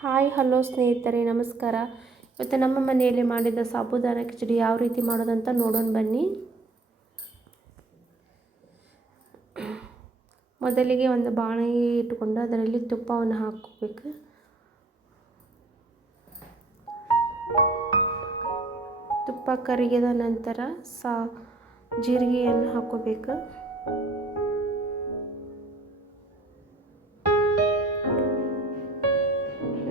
Hi, hello ಸ್ನೇಹಿತರೆ, ನಮಸ್ಕಾರ. ಇವತ್ತು ನಮ್ಮ ಮನೆಯಲ್ಲಿ ಮಾಡಿದ ಸಾಬುದಾನ ಕಿಚಡಿ ಯಾವ ರೀತಿ ಮಾಡೋದಂತ ನೋಡೋಣ ಬನ್ನಿ. ಮೊದಲಿಗೆ ಒಂದು ಬಾಣಲಿ ಇಟ್ಟುಕೊಂಡು ಅದರಲ್ಲಿ ತುಪ್ಪವನ್ನು ಹಾಕೋಬೇಕು. ತುಪ್ಪ ಕರಿಗಿದ ನಂತರ ಸಾ ಜೀರಿಗೆಯನ್ನು ಹಾಕೋಬೇಕು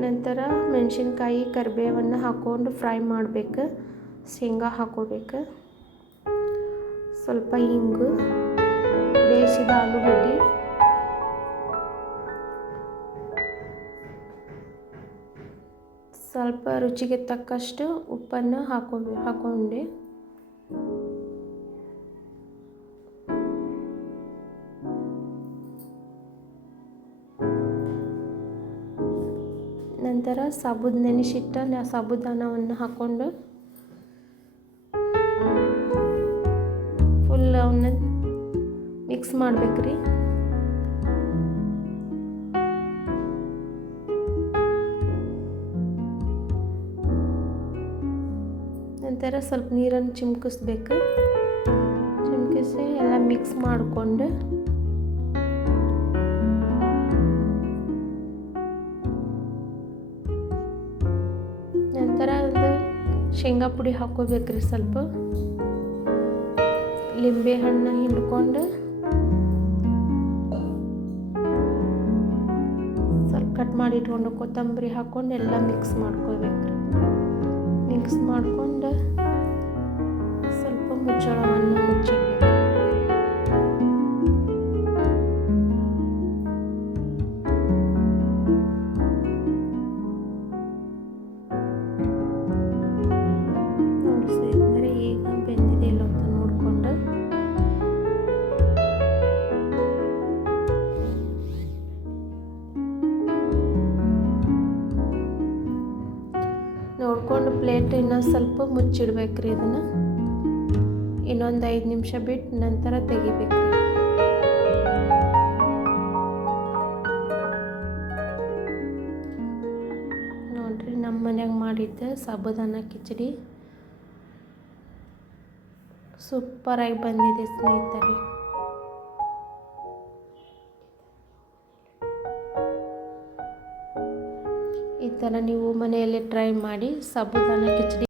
ನಂತರ ಮೆಣಸಿನ್ಕಾಯಿ ಕರಿಬೇವನ್ನು ಹಾಕ್ಕೊಂಡು ಫ್ರೈ ಮಾಡಬೇಕು. ಶೇಂಗಾ ಹಾಕೋಬೇಕು ಸ್ವಲ್ಪ ಹಿಂಗು, ಬೇಯಿಸಿದ ಆಲೂಗಡ್ಡೆ. ಸ್ವಲ್ಪ ರುಚಿಗೆ ತಕ್ಕಷ್ಟು ಉಪ್ಪನ್ನು ಹಾಕೋ ಹಾಕೊಂಡೆ ನಂತರ ಸಾಬೂದು ನೆನೆಸಿಟ್ಟ ಸಾಬುದಾನವನ್ನು ಹಾಕ್ಕೊಂಡು ಫುಲ್ ಅವನ್ನ ಮಿಕ್ಸ್ ಮಾಡ್ಬೇಕ್ರಿ. ನಂತರ ಸ್ವಲ್ಪ ನೀರನ್ನು ಚಿಮ್ಕಿಸ್ಬೇಕು. ಚಿಮ್ಕಿಸಿ ಎಲ್ಲ ಮಿಕ್ಸ್ ಮಾಡಿಕೊಂಡು ನಂತರ ಅದು ಶೇಂಗಾ ಪುಡಿ ಹಾಕೋಬೇಕ್ರಿ ಸ್ವಲ್ಪ. ಲಿಂಬೆ ಹಣ್ಣು ಹಿಂಡ್ಕೊಂಡು ಸ್ವಲ್ಪ ಕಟ್ ಮಾಡಿ ಇಟ್ಕೊಂಡು ಕೊತ್ತಂಬರಿ ಹಾಕ್ಕೊಂಡು ಎಲ್ಲ ಮಿಕ್ಸ್ ಮಾಡ್ಕೋಬೇಕ್ರಿ. ಮಿಕ್ಸ್ ಮಾಡಿಕೊಂಡು ಸ್ವಲ್ಪ ಮುಚ್ಚಳವನ್ನು ಮುಚ್ಚಿಡ್ಬೇಕು ನೋಡ್ಕೊಂಡು ಪ್ಲೇಟ್ ಇನ್ನೊಂದು ಸ್ವಲ್ಪ ಮುಚ್ಚಿಡ್ಬೇಕ್ರಿ ಇದನ್ನು. ಇನ್ನೊಂದು ಐದು ನಿಮಿಷ ಬಿಟ್ಟು ನಂತರ ತೆಗಿಬೇಕು ನೋಡ್ರಿ ನಮ್ಮ ಮನ್ಯಾಗ ಮಾಡಿದ್ದೆ ಸಾಬುದಾನ ಕಿಚಡಿ. ಸೂಪರಾಗಿ ಬಂದಿದೆ ಸ್ನೇಹಿತರೆ. ಈ ಥರ ನೀವು ಮನೆಯಲ್ಲಿ ಟ್ರೈ ಮಾಡಿ ಸಾಬುದಾನ ಕಿಚಡಿ